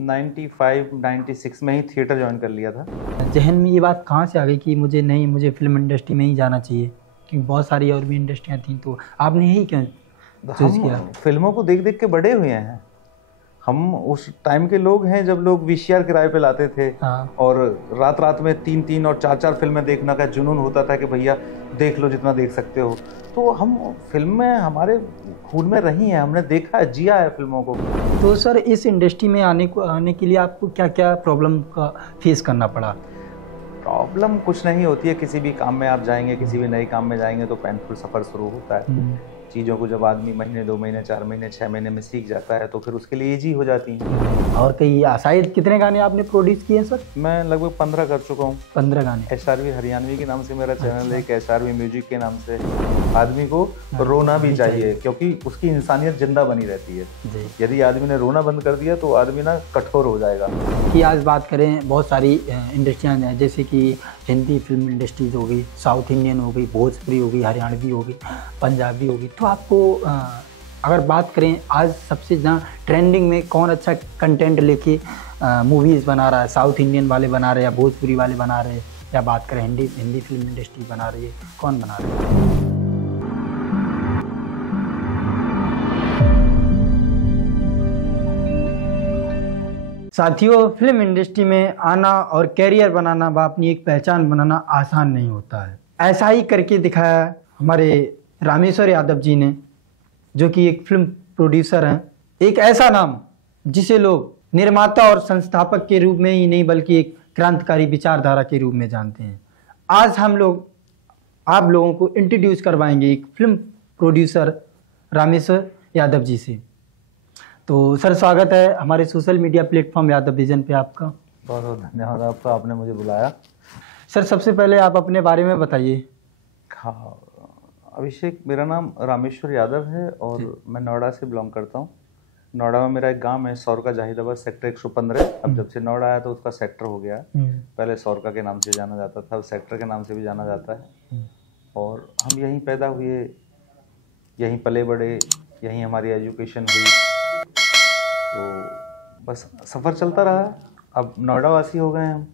95 96 में ही theatre join कर लिया था। जहन में ये बात कहाँ से आ गई कि मुझे फिल्म इंडस्ट्री में ही जाना चाहिए, क्योंकि बहुत सारी और भी इंडस्ट्रियाँ थी, तो आपने यही क्यों चूज किया? फिल्मों को देख देख के बड़े हुए हैं हम। उस टाइम के लोग हैं जब लोग वीसीआर किराए पे लाते थे। हाँ। और रात रात में 3-3 और 4-4 फिल्में देखने का जुनून होता था कि भैया देख लो जितना देख सकते हो। तो हम फिल्में हमारे खून में रही हैं, हमने देखा है, जिया है फिल्मों को। तो सर इस इंडस्ट्री में आने के लिए आपको क्या क्या प्रॉब्लम का फेस करना पड़ा? प्रॉब्लम कुछ नहीं होती है, किसी भी काम में आप जाएंगे, किसी भी नए काम में जाएंगे तो पेनफुल सफ़र शुरू होता है। चीज़ों को जब आदमी महीने 2 महीने 4 महीने 6 महीने में सीख जाता है तो फिर उसके लिए ईजी हो जाती हैं। और कई शायद कितने गाने आपने प्रोड्यूस किए हैं सर? मैं लगभग 15 कर चुका हूँ। 15 गाने। एसआरवी हरियाणवी के नाम से मेरा चैनल है, एक एसआरवी म्यूजिक के नाम से। आदमी को रोना भी चाहिए क्योंकि उसकी इंसानियत जिंदा बनी रहती है। यदि आदमी ने रोना बंद कर दिया तो आदमी ना कठोर हो जाएगा। कि आज बात करें, बहुत सारी इंडस्ट्रियाँ हैं, जैसे कि हिंदी फिल्म इंडस्ट्रीज हो गई, साउथ इंडियन हो गई, भोजपुरी हो गई, हरियाणवी हो गई, पंजाबी हो गई। तो आपको अगर बात करें आज सबसे ज़्यादा ट्रेंडिंग में कौन अच्छा कंटेंट लेके मूवीज़ बना रहा है? साउथ इंडियन वाले बना रहे हैं या भोजपुरी वाले बना रहे हैं, या बात करें हिंदी फिल्म इंडस्ट्री बना रही है, कौन बना रहा है? साथियों, फिल्म इंडस्ट्री में आना और कैरियर बनाना व अपनी एक पहचान बनाना आसान नहीं होता है। ऐसा ही करके दिखाया हमारे रामेश्वर यादव जी ने, जो कि एक फिल्म प्रोड्यूसर हैं। एक ऐसा नाम जिसे लोग निर्माता और संस्थापक के रूप में ही नहीं बल्कि एक क्रांतिकारी विचारधारा के रूप में जानते हैं। आज हम लोग आप लोगों को इंट्रोड्यूस करवाएंगे एक फिल्म प्रोड्यूसर रामेश्वर यादव जी से। तो सर स्वागत है हमारे social media platform Yadav vision पे आपका। बहुत बहुत धन्यवाद आपका, आपने मुझे बुलाया। सर सबसे पहले आप अपने बारे में बताइए। हाँ, अभिषेक, मेरा नाम रामेश्वर यादव है और मैं नोएडा से बिलोंग करता हूँ। नोएडा में मेरा एक गांव है सौरका जहांदाबाद, सेक्टर 115। अब जब से नोएडा आया तो उसका सेक्टर हो गया। पहले सौरका के नाम से जाना जाता था, अब सेक्टर के नाम से भी जाना जाता है। और हम यहीं पैदा हुए, यहीं पले बड़े, यहीं हमारी एजुकेशन हुई। तो बस सफ़र चलता रहा, अब नोएडा वासी हो गए हम।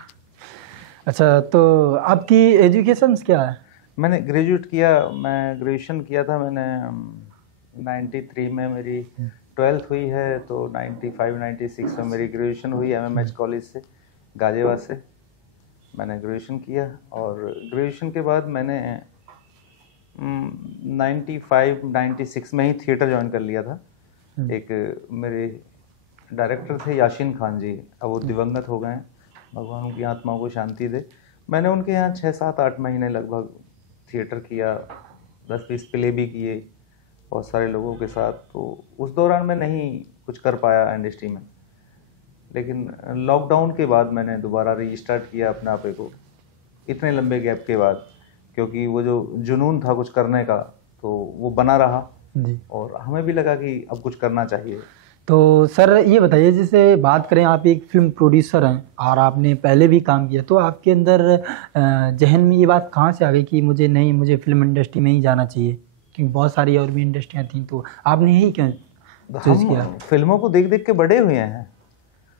अच्छा, तो आपकी एजुकेशंस क्या है? मैंने ग्रेजुएट किया, मैं ग्रेजुएशन किया था मैंने 93 में मेरी 12th हुई है, तो 95-96 में मेरी ग्रेजुएशन हुई एमएमएच कॉलेज से, गाजियाबाद से मैंने ग्रेजुएशन किया। और ग्रेजुएशन के बाद मैंने 95-96 में ही थिएटर ज्वाइन कर लिया था। एक मेरे डायरेक्टर थे याशीन खान जी, अब वो दिवंगत हो गए हैं, भगवान उनकी आत्माओं को शांति दे। मैंने उनके यहाँ 6-7-8 महीने लगभग थिएटर किया, 10-20 प्ले भी किए बहुत सारे लोगों के साथ। तो उस दौरान मैं नहीं कुछ कर पाया इंडस्ट्री में, लेकिन लॉकडाउन के बाद मैंने दोबारा रीस्टार्ट किया अपने आपे को, इतने लंबे गैप के बाद, क्योंकि वो जो जुनून था कुछ करने का तो वो बना रहा जी। और हमें भी लगा कि अब कुछ करना चाहिए। तो सर ये बताइए, जैसे बात करें आप एक फिल्म प्रोड्यूसर हैं और आपने पहले भी काम किया, तो आपके अंदर जहन में ये बात कहाँ से आ गई कि मुझे फिल्म इंडस्ट्री में ही जाना चाहिए, क्योंकि बहुत सारी और भी इंडस्ट्रियाँ थी, तो आपने यही क्यों चूज किया? फिल्मों को देख देख के बड़े हुए हैं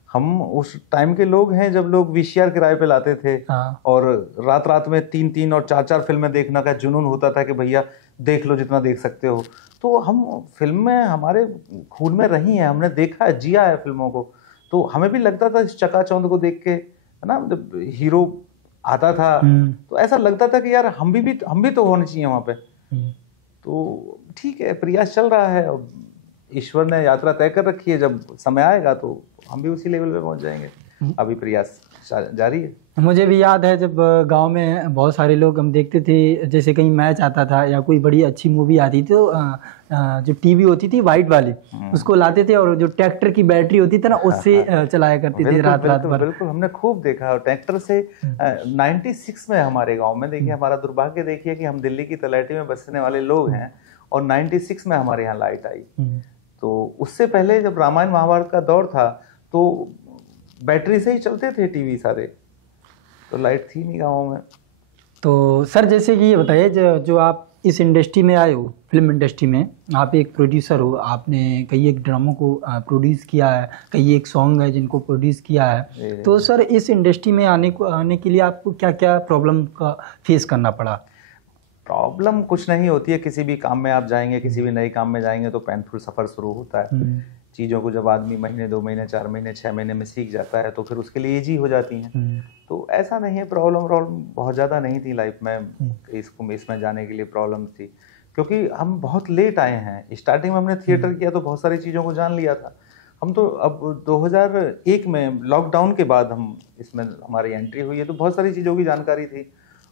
हम। उस टाइम के लोग हैं जब लोग वीसीआर किराए पे लाते थे। हाँ। और रात रात में 3-3 और 4-4 फिल्में देखने का जुनून होता था कि भैया देख लो जितना देख सकते हो। तो हम फिल्में हमारे खून में रही हैं, हमने देखा है, जिया है फिल्मों को। तो हमें भी लगता था इस चकाचौंध को देख के, है ना, जब हीरो आता था तो ऐसा लगता था कि यार हम भी तो होने चाहिए वहाँ पे। तो ठीक है, प्रयास चल रहा है, ईश्वर ने यात्रा तय कर रखी है, जब समय आएगा तो हम भी उसी लेवल पे पहुंच जाएंगे। अभी प्रयास जारी है। मुझे भी याद है जब गांव में बहुत सारे लोग हम देखते थे, जैसे कहीं मैच आता था या कोई बड़ी अच्छी मूवी आती थी, तो जो टीवी होती थी वाइट वाली, उसको लाते थे और जो ट्रैक्टर की बैटरी होती थी ना, उससे चलाया करते थे रात भर। बिल्कुल, हमने खूब देखा। और ट्रैक्टर से 96 में हमारे गाँव में, देखिए हमारा दुर्भाग्य देखिए कि हम दिल्ली की तलहटी में बसने वाले लोग हैं और 96 में हमारे यहाँ लाइट आई। तो उससे पहले जब रामायण महाभारत का दौर था तो बैटरी से ही चलते थे टीवी सारे, तो लाइट थी नहीं गाँव में। तो सर जैसे कि ये बताइए, जो आप इस इंडस्ट्री में आए हो, फिल्म इंडस्ट्री में, आप एक प्रोड्यूसर हो, आपने कई एक ड्रामों को प्रोड्यूस किया है, कई एक सॉन्ग है जिनको प्रोड्यूस किया है, तो सर इस इंडस्ट्री में आने के लिए आपको क्या क्या प्रॉब्लम का फेस करना पड़ा? प्रॉब्लम कुछ नहीं होती है, किसी भी काम में आप जाएंगे, किसी भी नए काम में जाएंगे तो पेनफुल सफ़र शुरू होता है। चीज़ों को जब आदमी महीने 2 महीने 4 महीने 6 महीने में सीख जाता है तो फिर उसके लिए ईजी हो जाती हैं। तो ऐसा नहीं है, प्रॉब्लम बहुत ज़्यादा नहीं थी लाइफ में, इसमें जाने के लिए प्रॉब्लम थी, क्योंकि हम बहुत लेट आए हैं। स्टार्टिंग में हमने थिएटर किया तो बहुत सारी चीज़ों को जान लिया था। हम तो अब 2001 में लॉकडाउन के बाद हम इसमें हमारी एंट्री हुई है, तो बहुत सारी चीज़ों की जानकारी थी।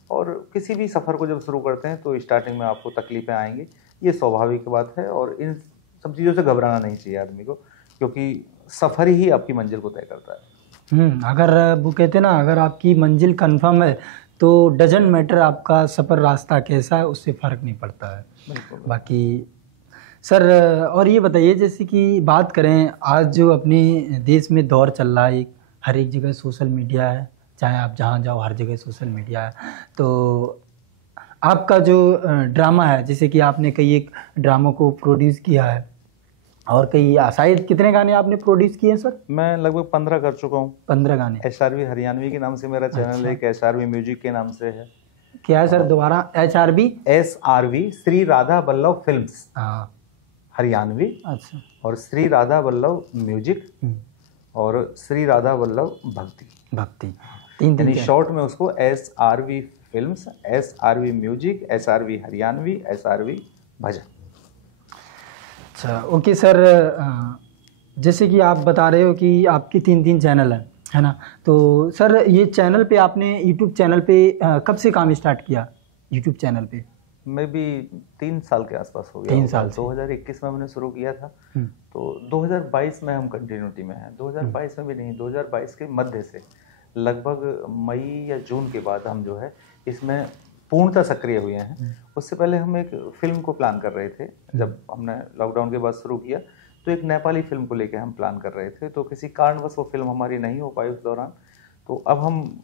और किसी भी सफ़र को जब शुरू करते हैं तो स्टार्टिंग में आपको तकलीफ़ें आएंगी, ये स्वाभाविक बात है। और इन सब चीज़ों से घबराना नहीं चाहिए आदमी को, क्योंकि सफ़र ही आपकी मंजिल को तय करता है। अगर वो कहते हैं ना, अगर आपकी मंजिल कंफर्म है तो डजंट मैटर आपका सफ़र रास्ता कैसा है, उससे फ़र्क नहीं पड़ता है। बाकी सर और ये बताइए, जैसे कि बात करें आज जो अपने देश में दौर चल रहा है, हर एक जगह सोशल मीडिया है, चाहे आप जहाँ जाओ हर जगह सोशल मीडिया है, तो आपका जो ड्रामा है, जैसे कि आपने कई एक ड्रामा को प्रोड्यूस किया है और कई शायद कितने गाने आपने प्रोड्यूस किए हैं सर? मैं लगभग 15 कर चुका हूँ। 15 गाने। SRV हरियाणवी के नाम से मेरा चैनल है, एक SRV म्यूजिक के नाम से है। क्या है सर दोबारा? SRV श्री राधा वल्लभ फिल्म्स, हाँ हरियाणवी। अच्छा। और श्री राधा वल्लभ म्यूजिक और श्री राधा वल्लभ भक्ति, यानी शॉर्ट में उसको SRV films, SRV music, SRV Haryanvi, SRV भजन। अच्छा ओके सर, जैसे कि आप बता रहे हो कि आपकी 3 चैनल हैं, है ना? तो सर ये चैनल पे आपने यूट्यूब चैनल पे कब से काम स्टार्ट किया यूट्यूब चैनल पे? मैं भी 3 साल के आसपास हो गया। 3 साल। 2021 में हमने शुरू किया था, तो 2022 में हम कंटिन्यूटी में हैं। 2022 में भी नहीं, 2022 के मध्य से लगभग मई या जून के बाद हम जो है इसमें पूर्णतः सक्रिय हुए हैं। उससे पहले हम एक फिल्म को प्लान कर रहे थे, जब हमने लॉकडाउन के बाद शुरू किया तो एक नेपाली फिल्म को लेकर हम प्लान कर रहे थे, तो किसी कारणवश वो फिल्म हमारी नहीं हो पाई उस दौरान। तो अब हम,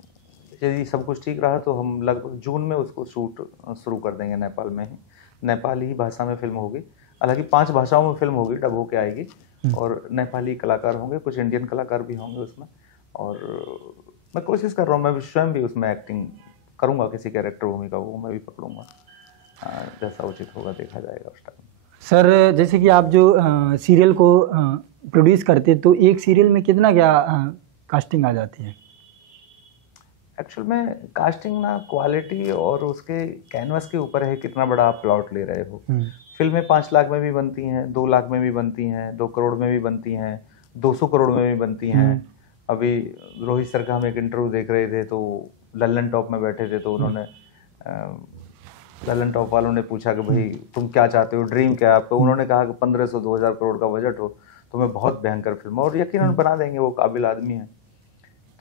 यदि सब कुछ ठीक रहा तो हम लगभग जून में उसको शूट शुरू कर देंगे नेपाल में ही। नेपाली भाषा में फिल्म होगी, हालांकि 5 भाषाओं में फिल्म होगी, डब होके आएगी, और नेपाली कलाकार होंगे, कुछ इंडियन कलाकार भी होंगे उसमें। और मैं कोशिश कर रहा हूँ, मैं स्वयं भी उसमें एक्टिंग करूँगा, किसी कैरेक्टर भूमिका वो मैं भी पकड़ूंगा, जैसा उचित होगा देखा जाएगा उस टाइम। सर जैसे कि आप जो सीरियल को प्रोड्यूस करते, तो एक सीरियल में कितना क्या कास्टिंग आ जाती है? एक्चुअल में कास्टिंग ना क्वालिटी और उसके कैनवस के ऊपर है, कितना बड़ा आप प्लॉट ले रहे हो। फिल्में 5 लाख में भी बनती हैं, 2 लाख में भी बनती हैं, 2 करोड़ में भी बनती हैं, 200 करोड़ में भी बनती हैं। अभी रोहित सर का हम एक इंटरव्यू देख रहे थे, तो लल्लन टॉप में बैठे थे, तो उन्होंने लल्लन टॉप वालों ने पूछा कि भाई तुम क्या चाहते हो, ड्रीम क्या है आपका? उन्होंने कहा कि 1500-2000 करोड़ का बजट हो तो मैं बहुत भयंकर फिल्म, और यकीनन बना देंगे, वो काबिल आदमी है।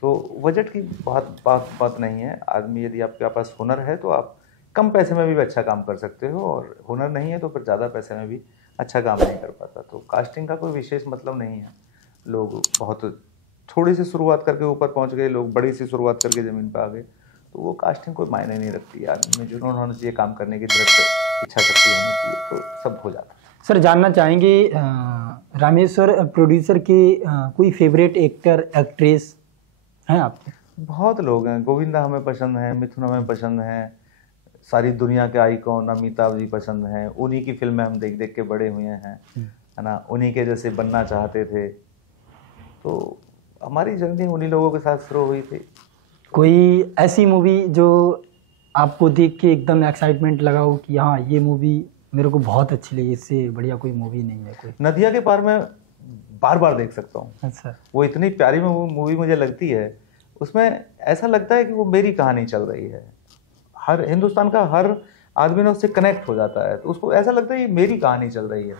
तो बजट की बात नहीं है। आदमी, यदि आपके पास हुनर है तो आप कम पैसे में भी अच्छा काम कर सकते हो, और हुनर नहीं है तो फिर ज़्यादा पैसे में भी अच्छा काम नहीं कर पाता। तो कास्टिंग का कोई विशेष मतलब नहीं है। लोग बहुत थोड़ी सी शुरुआत करके ऊपर पहुंच गए, लोग बड़ी सी शुरुआत करके ज़मीन पर आ गए, तो वो कास्टिंग कोई मायने नहीं रखती। आदमी में जुनून होना चाहिए, काम करने की दृढ़ इच्छा शक्ति होनी चाहिए, तो सब हो जाता है। सर जानना चाहेंगे रामेश्वर प्रोड्यूसर के कोई फेवरेट एक्टर एक्ट्रेस हैं आपके? बहुत लोग हैं, गोविंदा हमें पसंद है, मिथुन हमें पसंद है, सारी दुनिया के आइकॉन अमिताभ जी पसंद हैं। उन्हीं की फिल्में हम देख देख के बड़े हुए हैं, है ना, उन्हीं के जैसे बनना चाहते थे। तो हमारी जर्नी उन्हीं लोगों के साथ शुरू हुई थी। कोई ऐसी मूवी जो आपको देख के एकदम एक्साइटमेंट लगा हो कि हाँ ये मूवी मेरे को बहुत अच्छी लगी, इससे बढ़िया कोई मूवी नहीं है? कोई नदिया के पार में बार बार देख सकता हूँ। अच्छा। वो इतनी प्यारी मूवी मुझे लगती है, उसमें ऐसा लगता है कि वो मेरी कहानी चल रही है। हर हिंदुस्तान का हर आदमी ना उससे कनेक्ट हो जाता है, तो उसको ऐसा लगता है ये मेरी कहानी चल रही है।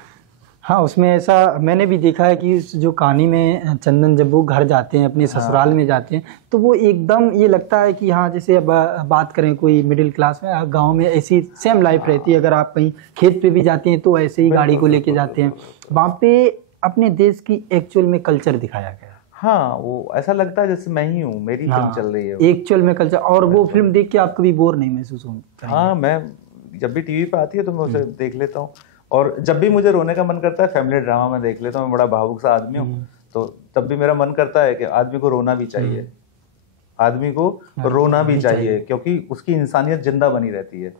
हाँ, उसमें ऐसा मैंने भी देखा है कि इस जो कहानी में चंदन जब वो घर जाते हैं, अपने ससुराल में जाते हैं, तो वो एकदम ये लगता है कि हाँ, जैसे अब बात करें कोई मिडिल क्लास में, गांव में ऐसी सेम लाइफ रहती है। अगर आप कहीं खेत पे भी जाते हैं तो ऐसे ही गाड़ी को लेके जाते हैं, वहाँ पे अपने देश की एक्चुअल में कल्चर दिखाया गया। हाँ, वो ऐसा लगता है जैसे मैं ही हूँ, मेरी फिल्म चल रही है एक्चुअल में कल्चर। और वो फिल्म देख के आप कभी बोर नहीं महसूस होंगे? हाँ, मैं जब भी टीवी पे आती है तो मैं उसे देख लेता हूँ। और जब भी मुझे रोने का मन करता है फैमिली ड्रामा में देख लेता हूँ। मैं बड़ा भावुक सा आदमी हूँ, तो तब भी मेरा मन करता है कि आदमी को रोना भी चाहिए, आदमी को रोना भी चाहिए, क्योंकि उसकी इंसानियत जिंदा बनी रहती है।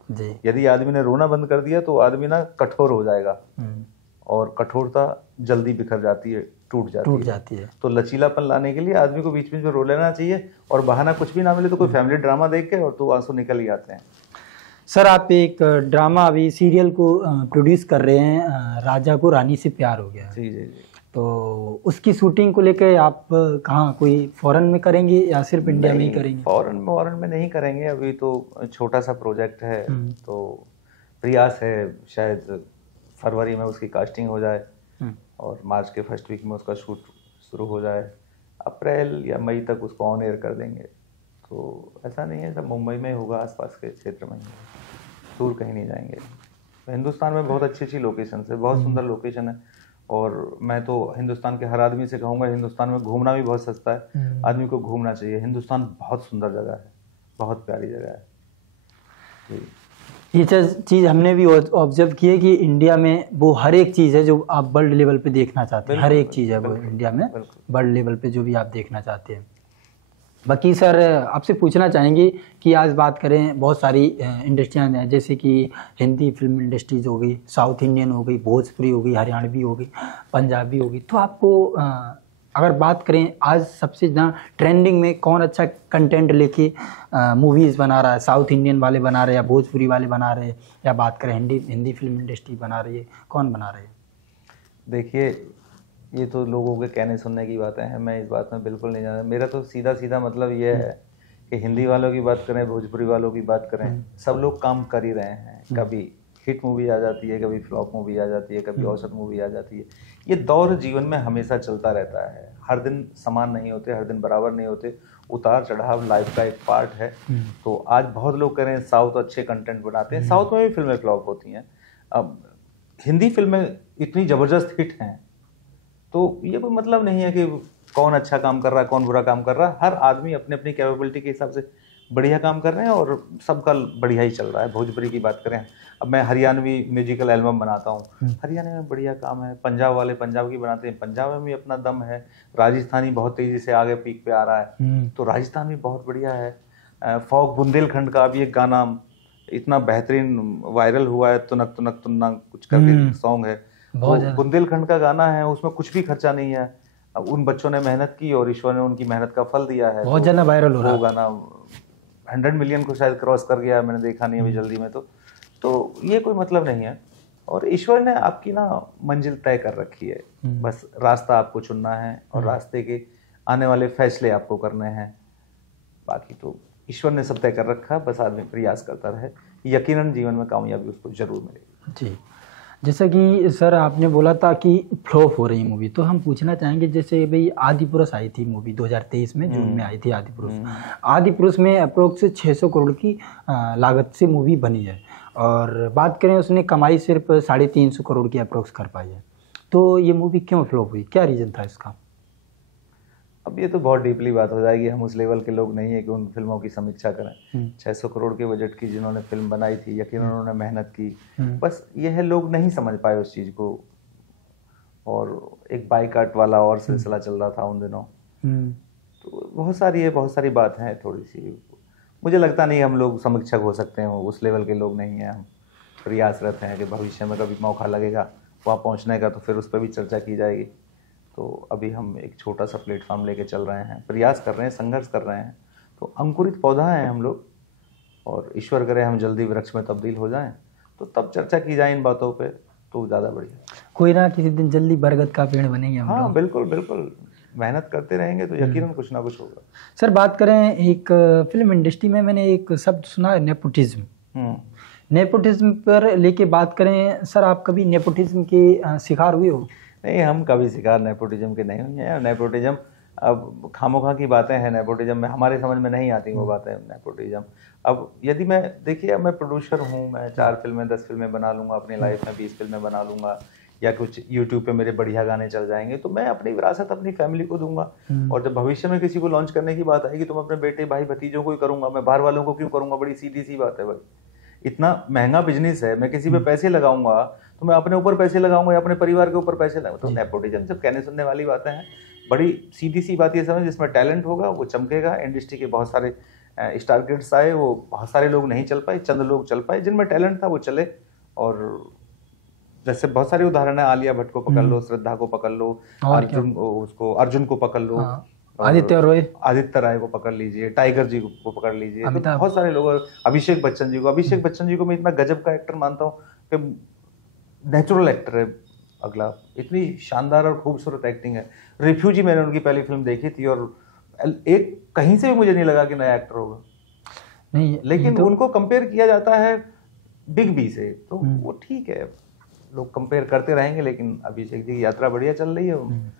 यदि आदमी ने रोना बंद कर दिया तो आदमी ना कठोर हो जाएगा, और कठोरता जल्दी बिखर जाती है, टूट जाती है। तो लचीलापन लाने के लिए आदमी को बीच बीच में रो लेना चाहिए, और बहाना कुछ भी ना मिले तो कोई फैमिली ड्रामा देख के और तो आंसू निकल ही आते हैं। सर आप एक ड्रामा अभी सीरियल को प्रोड्यूस कर रहे हैं, राजा को रानी से प्यार हो गया। जी जी जी। तो उसकी शूटिंग को लेके आप कहाँ, कोई फॉरेन में करेंगे या सिर्फ इंडिया में ही करेंगे? फॉरेन में नहीं करेंगे, अभी तो छोटा सा प्रोजेक्ट है, तो प्रयास है शायद फरवरी में उसकी कास्टिंग हो जाए और मार्च के फर्स्ट वीक में उसका शूट शुरू हो जाए, अप्रैल या मई तक उसको ऑन एयर कर देंगे। तो ऐसा नहीं है, सब मुंबई में होगा, आसपास के क्षेत्र में ही, दूर कहीं नहीं जाएंगे। तो हिंदुस्तान में बहुत अच्छी अच्छी लोकेशन है, बहुत सुंदर लोकेशन है, और मैं तो हिंदुस्तान के हर आदमी से कहूँगा हिंदुस्तान में घूमना भी बहुत सस्ता है, आदमी को घूमना चाहिए। हिंदुस्तान बहुत सुंदर जगह है, बहुत प्यारी जगह है। ये चीज़ हमने भी ऑब्जर्व की है कि इंडिया में वो हर एक चीज़ है जो आप वर्ल्ड लेवल पे देखना चाहते हैं, हर एक चीज़ है वो इंडिया में वर्ल्ड लेवल पे जो भी आप देखना चाहते हैं। बाकी सर आपसे पूछना चाहेंगे कि आज बात करें, बहुत सारी इंडस्ट्रियाँ हैं, जैसे कि हिंदी फिल्म इंडस्ट्रीज हो गई, साउथ इंडियन हो गई, भोजपुरी हो गई, हरियाणवी हो गई, पंजाबी हो गई। तो आपको अगर बात करें आज सबसे ज़्यादा ट्रेंडिंग में कौन अच्छा कंटेंट लेके मूवीज़ बना रहा है, साउथ इंडियन वाले बना रहे हैं या भोजपुरी वाले बना रहे हैं, या बात करें हिंदी फिल्म इंडस्ट्री बना रही है, कौन बना रहे हैं? देखिए, ये तो लोगों के कहने सुनने की बातें हैं, मैं इस बात में बिल्कुल नहीं जानता। मेरा तो सीधा सीधा मतलब ये है कि हिंदी वालों की बात करें, भोजपुरी वालों की बात करें, सब लोग काम कर ही रहे हैं। कभी हिट मूवी आ जाती है, कभी फ्लॉप मूवी आ जाती है, कभी औसत मूवी आ जाती है। ये दौर जीवन में हमेशा चलता रहता है, हर दिन समान नहीं होते, हर दिन बराबर नहीं होते, उतार चढ़ाव लाइफ का एक पार्ट है। तो आज बहुत लोग कह रहे हैं साउथ अच्छे कंटेंट बनाते हैं, साउथ में भी फिल्में फ्लॉप होती हैं। अब हिंदी फिल्में इतनी ज़बरदस्त हिट हैं, तो ये कोई मतलब नहीं है कि कौन अच्छा काम कर रहा है, कौन बुरा काम कर रहा है। हर आदमी अपनी अपनी कैपेबिलिटी के हिसाब से बढ़िया काम कर रहे हैं और सबका बढ़िया ही चल रहा है। भोजपुरी की बात करें, अब मैं हरियाणवी म्यूजिकल एल्बम बनाता हूँ, हरियाणा में बढ़िया काम है। पंजाब वाले पंजाब की बनाते हैं, पंजाब में भी अपना दम है। राजस्थानी बहुत तेज़ी से आगे पीक पे आ रहा है, तो राजस्थान भी बहुत बढ़िया है। फॉक बुंदेलखंड का अभी एक गाना इतना बेहतरीन वायरल हुआ है, तुनक तुनक तुन्ना कुछ करके सॉन्ग है, तो बुंदेलखंड का गाना है, उसमें कुछ भी खर्चा नहीं है। अब उन बच्चों ने मेहनत की और ईश्वर ने उनकी मेहनत का फल दिया है, बहुत ज़्यादा वायरल हो रहा है। वो गाना 100 मिलियन को शायद क्रॉस कर गया, मैंने देखा नहीं अभी जल्दी में। तो ये कोई मतलब नहीं है, और ईश्वर ने आपकी ना मंजिल तय कर रखी है, बस रास्ता आपको चुनना है और रास्ते के आने वाले फैसले आपको करने हैं। बाकी तो ईश्वर ने सब तय कर रखा है, बस आदमी प्रयास करता रहे, यकीनन जीवन में कामयाबी उसको जरूर मिलेगी। जी, जैसा कि सर आपने बोला था कि फ्लॉप हो रही मूवी, तो हम पूछना चाहेंगे, जैसे भाई आदिपुरुष आई थी मूवी 2023 में, जून में आई थी आदिपुरुष। आदिपुरुष में अप्रोक्स 600 करोड़ की लागत से मूवी बनी है, और बात करें उसने कमाई सिर्फ 350 करोड़ की अप्रोक्स कर पाई है। तो ये मूवी क्यों फ्लॉप हुई, क्या रीज़न था इसका? अब ये तो बहुत डीपली बात हो जाएगी, हम उस लेवल के लोग नहीं है कि उन फिल्मों की समीक्षा करें। 600 करोड़ के बजट की जिन्होंने फिल्म बनाई थी, यकीन उन्होंने मेहनत की, बस ये है लोग नहीं समझ पाए उस चीज़ को। और एक बाइकाट वाला और सिलसिला चल रहा था उन दिनों, तो बहुत सारी बात है। थोड़ी सी मुझे लगता नहीं हम लोग समीक्षक हो सकते हैं, उस लेवल के लोग नहीं हैं हम। प्रयासरत हैं कि भविष्य में कभी मौका लगेगा वहाँ पहुँचने का, तो फिर उस पर भी चर्चा की जाएगी। तो अभी हम एक छोटा सा प्लेटफॉर्म लेके चल रहे हैं, प्रयास कर रहे हैं, संघर्ष कर रहे हैं। तो अंकुरित पौधा हैं हम लोग, और ईश्वर करे हम जल्दी वृक्ष में तब्दील हो जाएं, तो तब चर्चा की जाए इन बातों पे, तो ज़्यादा बढ़िया। कोई ना किसी दिन जल्दी बरगद का पेड़ बनेंगे हम। हाँ बिल्कुल बिल्कुल, मेहनत करते रहेंगे तो यकीनन कुछ ना कुछ होगा। सर बात करें एक फिल्म इंडस्ट्री में, मैंने एक शब्द सुना है, नेपोटिज्म। नेपोटिज्म पर लेके बात करें, सर आप कभी नेपोटिज्म के शिकार हुए हो? नहीं, हम कभी शिकार नेपोटिज्म के नहीं हुए हैं। नेपोटिज्म अब खामोखा की बातें हैं, नेपोटिज्म में हमारे समझ में नहीं आती वो बातें। नेपोटिज्म अब यदि मैं देखिए, अब मैं प्रोड्यूसर हूँ, मैं 4 फिल्में 10 फिल्में बना लूँगा अपनी लाइफ में, 20 फिल्में बना लूँगा, या कुछ यूट्यूब पे मेरे बढ़िया गाने चल जाएंगे, तो मैं अपनी विरासत अपनी फैमिली को दूंगा। और जब भविष्य में किसी को लॉन्च करने की बात आएगी तो मैं अपने बेटे भाई भतीजों को ही करूँगा, मैं बाहर वालों को क्यों करूँगा? बड़ी सीधी सी बात है भाई, इतना महंगा बिजनेस है, मैं किसी पे पैसे लगाऊंगा तो मैं अपने ऊपर पैसे लगाऊंगा या अपने परिवार के ऊपर पैसे लगाऊंगा। तो नेपोटिज्म सब कहने सुनने वाली बातें हैं। बड़ी सीधी सी बात ये समझ, जिसमें टैलेंट होगा वो चमकेगा। इंडस्ट्री के बहुत सारे स्टार किड्स आए, वो बहुत सारे लोग नहीं चल पाए, चंद लोग चल पाए, जिनमें टैलेंट था वो चले। और जैसे बहुत सारे उदाहरण है, आलिया भट्ट को पकड़ लो, श्रद्धा को पकड़ लो, अर्जुन को पकड़ लो, आदित्य राय को पकड़ लीजिए, टाइगर जी को पकड़ लीजिए, तो बहुत सारे लोग, अभिषेक बच्चन जी को मैं इतना गजब का एक्टर मानता हूँ कि नेचुरल एक्टर है। अगला इतनी शानदार और खूबसूरत एक्टिंग है। रिफ्यूजी मैंने उनकी पहली फिल्म देखी थी और एक कहीं से भी मुझे नहीं लगा कि नया एक्टर होगा नहीं, लेकिन तो उनको कंपेयर किया जाता है बिग बी से, तो वो ठीक है, लोग कंपेयर करते रहेंगे, लेकिन अभिषेक जी की यात्रा बढ़िया चल रही है।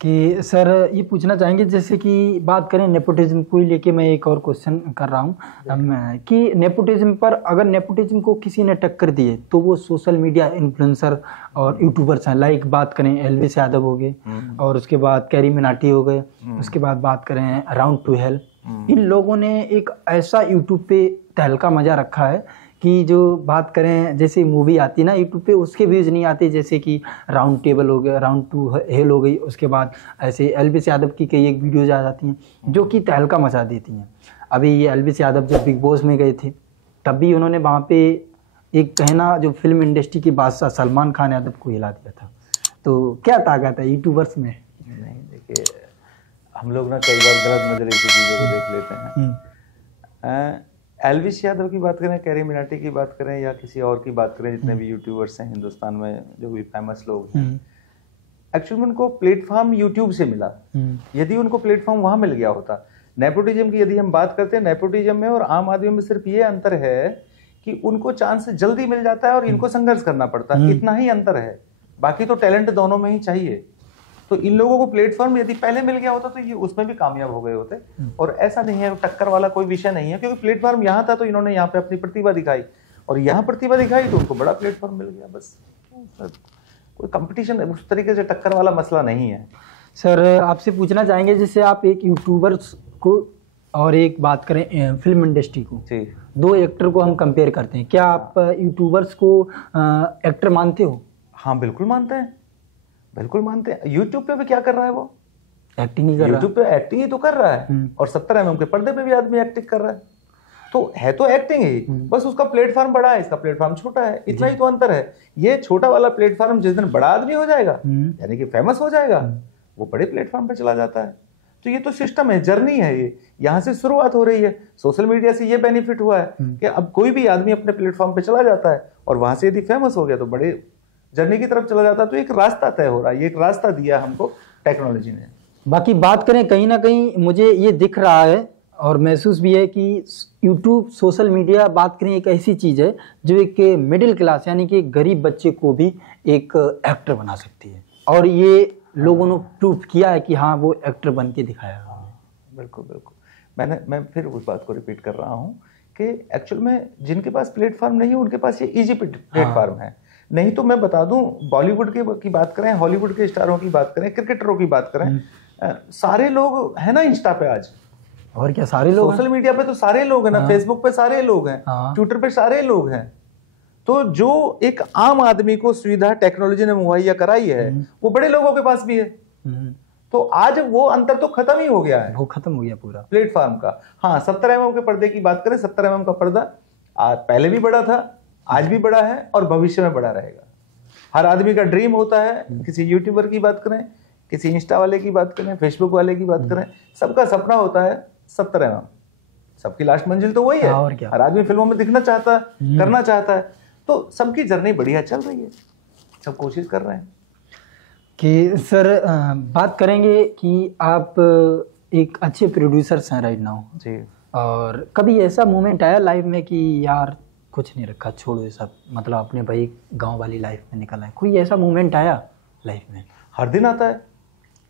कि सर ये पूछना चाहेंगे, जैसे कि बात करें नेपोटिज्म को ही लेके मैं एक और क्वेश्चन कर रहा हूँ कि नेपोटिज्म पर, अगर नेपोटिज्म को किसी ने टक्कर दी है तो वो सोशल मीडिया इन्फ्लुएंसर और यूट्यूबर्स हैं। लाइक बात करें एल्विस यादव हो गए, और उसके बाद कैरी मिनाटी हो गए, उसके बाद बात करें राउंड टू हेल। इन लोगों ने एक ऐसा यूट्यूब पे तहलका मचा रखा है कि जो बात करें, जैसे मूवी आती ना यूट्यूब पे, उसके व्यूज़ नहीं आते, जैसे कि राउंड टेबल हो गया, राउंड टू हेल हो गई, उसके बाद ऐसे एल्विस यादव की कई एक वीडियोज आ जाती हैं जो कि तहलका मचा देती हैं। अभी ये एल्विस यादव जब बिग बॉस में गए थे तब भी उन्होंने वहाँ पे एक कहना, जो फिल्म इंडस्ट्री की बादशाह सलमान खान यादव को हिला दिया था। तो क्या ताकत है यूट्यूबर्स में? नहीं, देखिए हम लोग ना कई बार गलत नजरिए से चीज़ों को देख लेते हैं। एल्विस यादव की बात करें, कैरी मिनाटी की बात करें, या किसी और की बात करें, जितने भी यूट्यूबर्स हैं हिंदुस्तान में जो भी फेमस लोग हैं, एक्चुअली उनको प्लेटफॉर्म यूट्यूब से मिला। यदि उनको प्लेटफॉर्म वहां मिल गया होता, नेपोटिज्म की यदि हम बात करते हैं, नेपोटिज्म में और आम आदमी में सिर्फ ये अंतर है कि उनको चांस जल्दी मिल जाता है और इनको संघर्ष करना पड़ता है, इतना ही अंतर है। बाकी तो टैलेंट दोनों में ही चाहिए। तो इन लोगों को प्लेटफॉर्म यदि पहले मिल गया होता तो ये उसमें भी कामयाब हो गए होते। और ऐसा नहीं है, टक्कर वाला कोई विषय नहीं है, क्योंकि प्लेटफॉर्म यहाँ था तो इन्होंने यहाँ पे अपनी प्रतिभा दिखाई, और यहाँ प्रतिभा दिखाई तो उनको बड़ा प्लेटफॉर्म मिल गया। बस कोई कंपटीशन उस तरीके से टक्कर वाला मसला नहीं है। सर आपसे पूछना चाहेंगे, जैसे आप एक यूट्यूबर्स को और एक बात करें फिल्म इंडस्ट्री को, दो एक्टर को हम कंपेयर करते हैं, क्या आप यूट्यूबर्स को एक्टर मानते हो? हाँ बिल्कुल मानते हैं, बिल्कुल मानते हैं। यूट्यूब पे भी क्या कर रहा है, वो एक्टिंग ही कर रहा है। यूट्यूब पे एक्टिंग ही तो कर रहा है, और 70 mm के पर्दे पे भी आदमी एक्टिंग कर रहा है, तो एक्टिंग ही, बस उसका प्लेटफॉर्म बड़ा है, इसका प्लेटफॉर्म छोटा है, इतना ही तो अंतर है। ये छोटा वाला प्लेटफॉर्म जिस दिन बड़ा आदमी हो जाएगा, यानी कि फेमस हो जाएगा, वो बड़े प्लेटफॉर्म पे चला जाता है। तो ये तो सिस्टम है, जर्नी है, ये यहाँ से शुरुआत हो रही है। सोशल मीडिया से ये बेनिफिट हुआ है कि अब कोई भी आदमी अपने प्लेटफॉर्म पे चला जाता है, और वहां से यदि फेमस हो गया तो बड़े जर्नी की तरफ चला जाता है। तो एक रास्ता तय हो रहा है, ये एक रास्ता दिया हमको टेक्नोलॉजी ने। बाकी बात करें, कहीं ना कहीं मुझे ये दिख रहा है और महसूस भी है कि यूट्यूब, सोशल मीडिया, बात करें एक ऐसी चीज़ है जो एक मिडिल क्लास यानी कि गरीब बच्चे को भी एक एक्टर बना सकती है, और ये लोगों ने प्रूफ किया है कि हाँ वो एक्टर बन के दिखाया। बिल्कुल बिल्कुल, मैं फिर उस बात को रिपीट कर रहा हूँ कि एक्चुअल में जिनके पास प्लेटफॉर्म नहीं है उनके पास ये ईजी प्लेटफॉर्म है। नहीं तो मैं बता दूं, बॉलीवुड की बात करें, हॉलीवुड के स्टारों की बात करें, क्रिकेटरों की बात करें, सारे लोग हैं ना इंस्टा पे आज, और क्या सारे लोग, सोशल मीडिया पे तो सारे लोग हैं ना, फेसबुक पे सारे लोग हैं, ट्विटर पे सारे लोग हैं। तो जो एक आम आदमी को सुविधा टेक्नोलॉजी ने मुहैया कराई है, वो बड़े लोगों के पास भी है। तो आज वो अंतर तो खत्म ही हो गया है, वो खत्म हो गया पूरा प्लेटफॉर्म का। हाँ, 70 mm के पर्दे की बात करें, 70 mm का पर्दा पहले भी बड़ा था, आज भी बड़ा है, और भविष्य में बड़ा रहेगा। हर आदमी का ड्रीम होता है, किसी यूट्यूबर की बात करें, किसी इंस्टा वाले की बात करें, फेसबुक वाले की बात करें, सबका सपना होता है 70 mm। सबकी लास्ट मंजिल तो वही है। हर आदमी फिल्मों में दिखना चाहता है, करना चाहता है। तो सबकी जर्नी बढ़िया चल रही है, सब कोशिश कर रहे हैं। कि सर बात करेंगे कि आप एक अच्छे प्रोड्यूसर्स हैं राइट नाउ जी, और कभी ऐसा मोमेंट आया लाइफ में कि यार कुछ नहीं रखा, छोड़ो ये सब, मतलब अपने भाई गांव वाली लाइफ में निकल आए? कोई ऐसा मोमेंट आया लाइफ में? हर दिन आता है,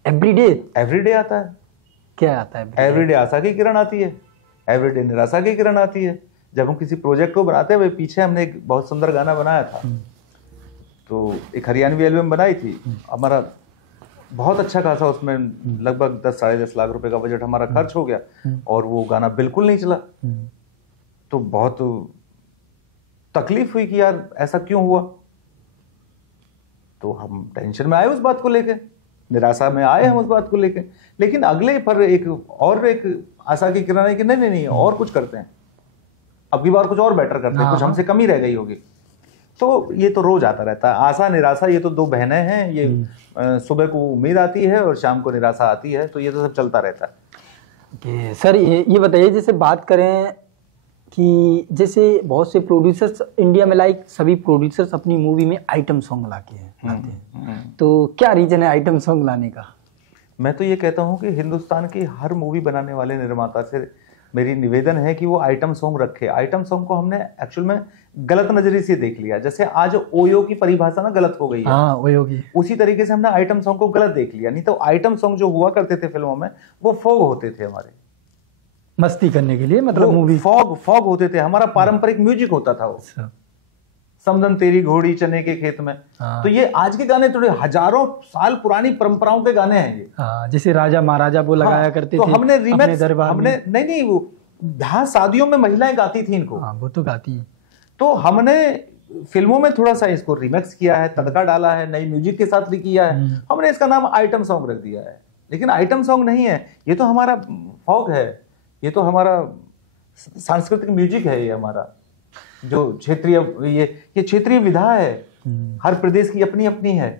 एवरीडे आता है। क्या आता है? एवरीडे आशा की किरण आती है, एवरीडे निराशा की किरण आती है। जब हम किसी प्रोजेक्ट को बनाते हैं, पीछे हमने एक बहुत सुंदर गाना बनाया था, तो एक हरियाणवी एल्बम बनाई थी, हमारा बहुत अच्छा खासा उसमें लगभग 10 साढ़े 10 लाख रुपए का बजट हमारा खर्च हो गया, और वो गाना बिल्कुल नहीं चला। तो बहुत तकलीफ हुई कि यार ऐसा क्यों हुआ। तो हम टेंशन में आए उस बात को लेके, निराशा में आए हम उस बात को लेके। लेकिन अगले पर एक आशा की किरण है कि नहीं नहीं नहीं, और कुछ करते हैं, अब की बार कुछ और बेटर करते हैं, कुछ हमसे कमी रह गई होगी। तो ये तो रोज आता रहता है, आशा निराशा, ये तो दो बहनें हैं। ये सुबह को उम्मीद आती है और शाम को निराशा आती है, तो ये तो सब चलता रहता है। सर ये बताइए, जैसे बात करें कि जैसे बहुत से प्रोड्यूसर्स इंडिया में, लाइक सभी प्रोड्यूसर्स अपनी मूवी में आइटम सॉन्ग लाते हैं, तो क्या रीजन है आइटम सॉन्ग लाने का? मैं तो ये कहता हूँ कि हिंदुस्तान की हर मूवी बनाने वाले निर्माता से मेरी निवेदन है कि वो आइटम सॉन्ग रखे। आइटम सॉन्ग को हमने एक्चुअल में गलत नजरिए से देख लिया। जैसे आज ओयो की परिभाषा ना गलत हो गई है, हाँ, ओयो की, उसी तरीके से हमने आइटम सॉन्ग को गलत देख लिया। नहीं तो आइटम सॉन्ग जो हुआ करते थे फिल्मों में, वो फोग होते थे, हमारे मस्ती करने के लिए, मतलब मूवी फॉग होते थे, हमारा पारंपरिक म्यूजिक होता था वो। समदन तेरी घोड़ी चने के खेत में। तो ये आज के गाने थोड़े हजारों साल पुरानी परंपराओं के गाने हैं ये। जैसे राजा महाराजा वो लगाया करते तो थे, हमने रीमेक्स, हमने नहीं वो यहाँ शादियों में महिलाएं गाती थी इनको, वो तो गाती है। तो हमने फिल्मों में थोड़ा सा इसको रिमिक्स किया है, तड़का डाला है, नई म्यूजिक के साथ भी किया है। हमने इसका नाम आइटम सॉन्ग रख दिया है, लेकिन आइटम सॉन्ग नहीं है ये, तो हमारा फॉग है, ये तो हमारा सांस्कृतिक म्यूजिक है, ये हमारा जो क्षेत्रीय, ये क्षेत्रीय विधा है, हर प्रदेश की अपनी अपनी है।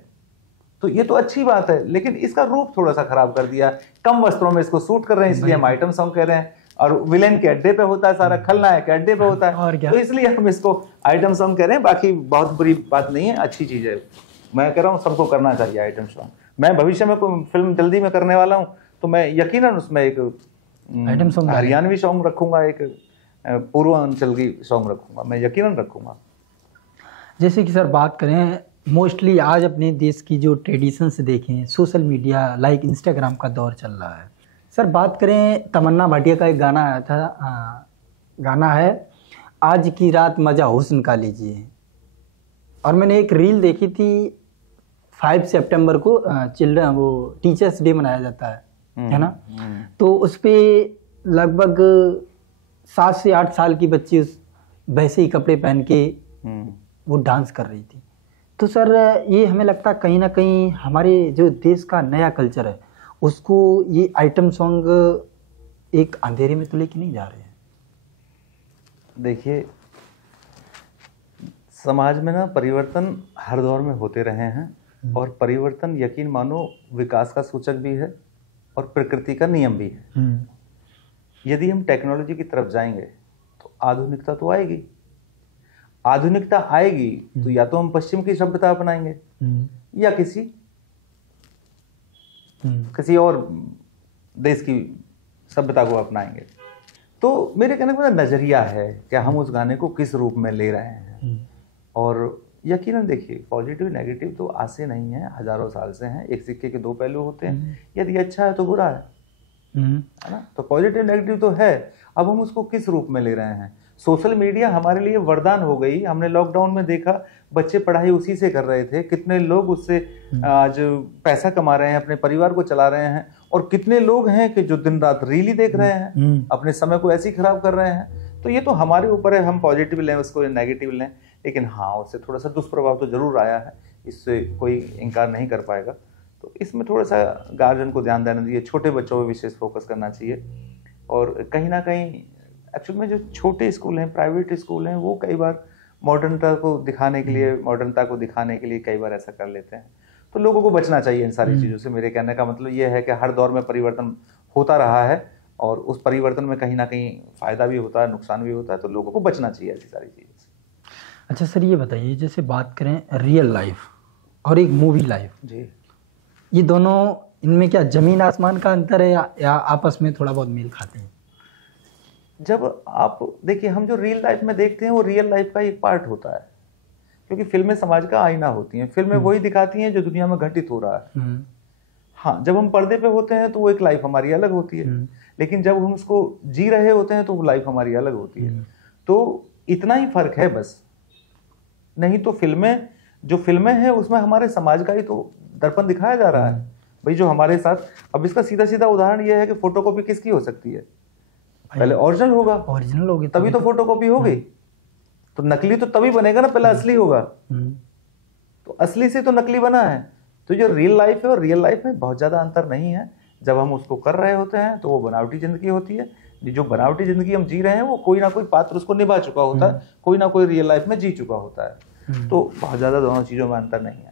तो ये तो अच्छी बात है, लेकिन इसका रूप थोड़ा सा खराब कर दिया। कम वस्त्रों में इसको सूट कर रहे हैं, इसलिए हम आइटम सॉन्ग कह रहे हैं। और विलेन के अड्डे पे होता है सारा, खलनायक के अड्डे पे होता है, और क्या? तो इसलिए हम इसको आइटम सॉन्ग कह रहे हैं। बाकी बहुत बुरी बात नहीं है, अच्छी चीज है। मैं कह रहा हूँ सबको करना चाहिए आइटम सॉन्ग। मैं भविष्य में कोई फिल्म जल्दी में करने वाला हूँ, तो मैं यकीनन उसमें एक आइटम सॉन्ग, हरियाणवी सॉन्ग रखूंगा, एक पूर्वांचल की सॉन्ग रखूंगा, मैं यकीनन रखूंगा। जैसे कि सर बात करें, मोस्टली आज अपने देश की जो ट्रेडिशंस देखें, सोशल मीडिया लाइक इंस्टाग्राम का दौर चल रहा है। सर बात करें, तमन्ना भाटिया का एक गाना आया था, गाना है आज की रात मजा हुस्न का लीजिए, और मैंने एक रील देखी थी 5 सितंबर को चिल्ड्रन वो टीचर्स डे मनाया जाता है ना, तो उस पे लगभग 7 से 8 साल की बच्ची वैसे ही कपड़े पहन के वो डांस कर रही थी। तो सर ये हमें लगता है कहीं ना कहीं हमारे जो देश का नया कल्चर है उसको ये आइटम सॉन्ग एक अंधेरे में तो लेके नहीं जा रहे हैं। देखिए, समाज में ना परिवर्तन हर दौर में होते रहे हैं, और परिवर्तन यकीन मानो विकास का सूचक भी है और प्रकृति का नियम भी है। यदि हम टेक्नोलॉजी की तरफ जाएंगे तो आधुनिकता तो आएगी, आधुनिकता आएगी तो या तो हम पश्चिम की सभ्यता अपनाएंगे या किसी और देश की सभ्यता को अपनाएंगे। तो मेरे कहने का नजरिया है कि हम उस गाने को किस रूप में ले रहे हैं। और यकीनन देखिए, पॉजिटिव नेगेटिव तो आज से नहीं है, हजारों साल से हैं, एक सिक्के के दो पहलू होते हैं। यदि अच्छा है तो बुरा है ना, तो पॉजिटिव नेगेटिव तो है। अब हम उसको किस रूप में ले रहे हैं। सोशल मीडिया हमारे लिए वरदान हो गई। हमने लॉकडाउन में देखा बच्चे पढ़ाई उसी से कर रहे थे, कितने लोग उससे आज पैसा कमा रहे हैं, अपने परिवार को चला रहे हैं, और कितने लोग हैं कि जो दिन रात रील देख रहे हैं, अपने समय को ऐसे ही खराब कर रहे हैं। तो ये तो हमारे ऊपर है, हम पॉजिटिव लें उसको या नेगेटिव लें। लेकिन हाँ, उससे थोड़ा सा दुष्प्रभाव तो जरूर आया है, इससे कोई इनकार नहीं कर पाएगा। तो इसमें थोड़ा सा गार्जियन को ध्यान देना चाहिए, छोटे बच्चों पर विशेष फोकस करना चाहिए। और कहीं ना कहीं एक्चुअल में जो छोटे स्कूल हैं, प्राइवेट स्कूल हैं, वो कई बार मॉडर्नता को दिखाने के लिए कई बार ऐसा कर लेते हैं। तो लोगों को बचना चाहिए इन सारी चीज़ों से। मेरे कहने का मतलब ये है कि हर दौर में परिवर्तन होता रहा है, और उस परिवर्तन में कहीं ना कहीं फ़ायदा भी होता है, नुकसान भी होता है, तो लोगों को बचना चाहिए ऐसी सारी चीज़ों से। अच्छा सर, ये बताइए, जैसे बात करें रियल लाइफ और एक मूवी लाइफ जी, ये दोनों, इनमें क्या ज़मीन आसमान का अंतर है या आपस में थोड़ा बहुत मेल खाते हैं? जब आप देखिए, हम जो रियल लाइफ में देखते हैं वो रियल लाइफ का एक पार्ट होता है, क्योंकि फिल्में समाज का आईना होती हैं। फिल्में वही दिखाती हैं जो दुनिया में घटित हो रहा है। हाँ, जब हम पर्दे पे होते हैं तो वो एक लाइफ हमारी अलग होती है, लेकिन जब हम उसको जी रहे होते हैं तो वो लाइफ हमारी अलग होती है। तो इतना ही फर्क है बस। नहीं तो जो फिल्में हैं उसमें हमारे समाज का ही तो दर्पण दिखाया जा रहा है भाई, जो हमारे साथ। अब इसका सीधा सीधा उदाहरण ये है कि फोटोकॉपी किसकी हो सकती है? पहले ओरिजिनल होगा, ओरिजिनल होगी तभी तो फोटोकॉपी होगी। तो नकली तो तभी बनेगा ना, पहले असली होगा। तो असली से तो नकली बना है। तो जो रियल लाइफ है और रियल लाइफ में बहुत ज्यादा अंतर नहीं है। जब हम उसको कर रहे होते हैं तो वो बनावटी जिंदगी होती है। जो बनावटी जिंदगी हम जी रहे हैं वो कोई ना कोई पात्र उसको निभा चुका होता है, कोई ना कोई रियल लाइफ में जी चुका होता है। तो बहुत ज्यादा दोनों चीजों में अंतर नहीं है।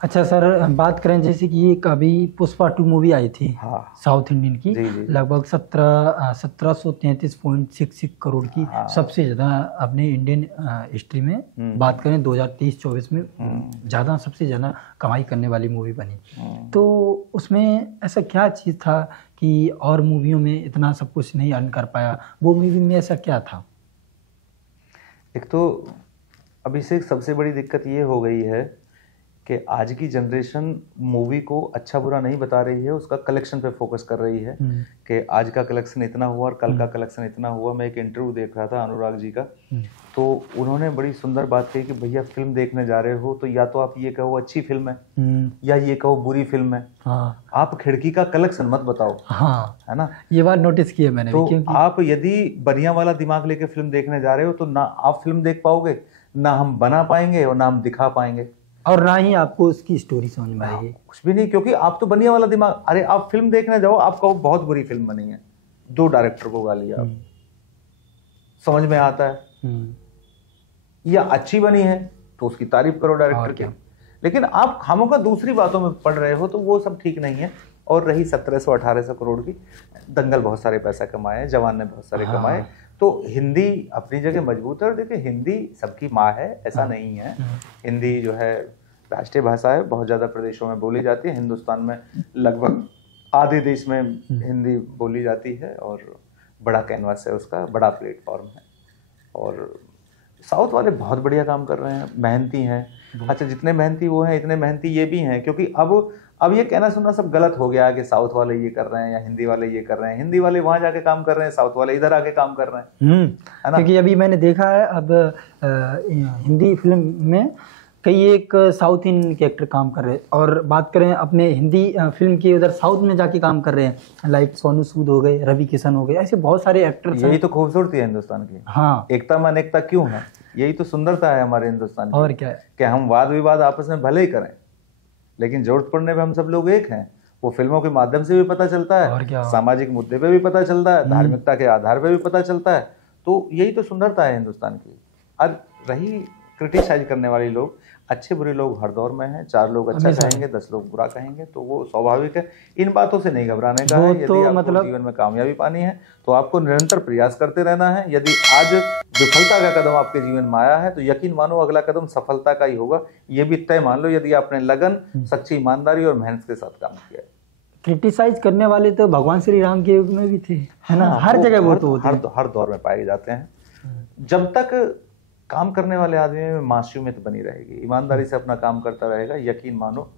अच्छा सर, बात करें जैसे कि एक अभी पुष्पा 2 मूवी आई थी, हाँ, साउथ इंडियन की, जी, जी। लगभग 1733.66 करोड़ की, हाँ। सबसे ज़्यादा अपने इंडियन हिस्ट्री में बात करें 2023-24 में ज़्यादा, सबसे ज़्यादा कमाई करने वाली मूवी बनी। तो उसमें ऐसा क्या चीज़ था कि और मूवियों में इतना सब कुछ नहीं अर्न कर पाया, वो मूवी में ऐसा क्या था? एक तो अभी से सबसे बड़ी दिक्कत ये हो गई है कि आज की जनरेशन मूवी को अच्छा बुरा नहीं बता रही है, उसका कलेक्शन पे फोकस कर रही है कि आज का कलेक्शन इतना हुआ और कल का कलेक्शन इतना हुआ। मैं एक इंटरव्यू देख रहा था अनुराग जी का, तो उन्होंने बड़ी सुंदर बात कही कि भैया फिल्म देखने जा रहे हो तो या तो आप ये कहो अच्छी फिल्म है या ये कहो बुरी फिल्म है। हाँ। आप खिड़की का कलेक्शन मत बताओ। हाँ, है ना, ये बात नोटिस की है मैंने। तो आप यदि बढ़िया वाला दिमाग लेके फिल्म देखने जा रहे हो तो ना आप फिल्म देख पाओगे, ना हम बना पाएंगे और ना हम दिखा पाएंगे, और ना ही आपको उसकी स्टोरी समझ में आएगी, कुछ भी नहीं। क्योंकि आप तो बढ़िया वाला दिमाग, अरे आप फिल्म देखने जाओ, आप कहो बहुत बुरी फिल्म बनी है, 2 डायरेक्टर को गाली, आप समझ में आता है। या अच्छी बनी है तो उसकी तारीफ करो डायरेक्टर की। लेकिन आप खामोखा दूसरी बातों में पड़ रहे हो तो वो सब ठीक नहीं है। और रही 1700-1800 करोड़ की, दंगल बहुत सारे पैसा कमाए, जवान ने बहुत सारे कमाए। तो हिंदी अपनी जगह मजबूत है। और देखिए, हिंदी सबकी माँ है, ऐसा नहीं है। हिंदी जो है राष्ट्रीय भाषा है, बहुत ज़्यादा प्रदेशों में बोली जाती है। हिंदुस्तान में लगभग आधे देश में हिंदी बोली जाती है और बड़ा कैनवास है उसका, बड़ा प्लेटफॉर्म है। और साउथ वाले बहुत बढ़िया काम कर रहे हैं, मेहनती हैं। अच्छा, जितने मेहनती वो हैं इतने मेहनती ये भी हैं, क्योंकि अब ये कहना सुनना सब गलत हो गया है कि साउथ वाले ये कर रहे हैं या हिंदी वाले ये कर रहे हैं। हिंदी वाले वहां जाके काम कर रहे हैं, साउथ वाले इधर आके काम कर रहे हैं, है ना। क्योंकि अभी मैंने देखा है अब हिंदी फिल्म में कई एक साउथ इंडियन के एक्टर काम कर रहे हैं, और बात करें अपने हिंदी फिल्म के उधर साउथ में जाके काम कर रहे हैं, लाइक सोनू सूद हो गए, रवि किशन हो गए, ऐसे बहुत सारे एक्टर्स। यही तो खूबसूरती है हिंदुस्तान की। हाँ, एकता में अनेकता क्यों है, यही तो सुंदरता है हमारे हिंदुस्तान की। और क्या है कि हम वाद विवाद आपस में भले ही करें, लेकिन जरूरत पड़ने पे हम सब लोग एक हैं। वो फिल्मों के माध्यम से भी पता चलता है, सामाजिक मुद्दे पे भी पता चलता है, धार्मिकता के आधार पे भी पता चलता है। तो यही तो सुंदरता है हिंदुस्तान की। आज रही क्रिटिसाइज करने वाले लोग, अच्छे बुरे लोग हर दौर में हैं। 4 लोग अच्छा कहेंगे, 10 लोग बुरा कहेंगे, तो वो स्वाभाविक है। इन बातों से नहीं घबराने का है। यदि आपको मतलब जीवन में कामयाबी पानी है तो आपको निरंतर प्रयास करते रहना है। यदि आज विफलता का कदम आपके जीवन में आया है तो यकीन मानो अगला कदम सफलता का ही होगा। ये भी तय मान लो, यदि आपने लगन, सच्ची ईमानदारी और मेहनत के साथ काम किया है। क्रिटिसाइज करने वाले तो भगवान श्री राम के युग में भी थे, है ना। हर जगह वो तो हर दौर में पाए जाते हैं। जब तक काम करने वाले आदमी में मासूमियत बनी रहेगी, ईमानदारी से अपना काम करता रहेगा, यकीन मानो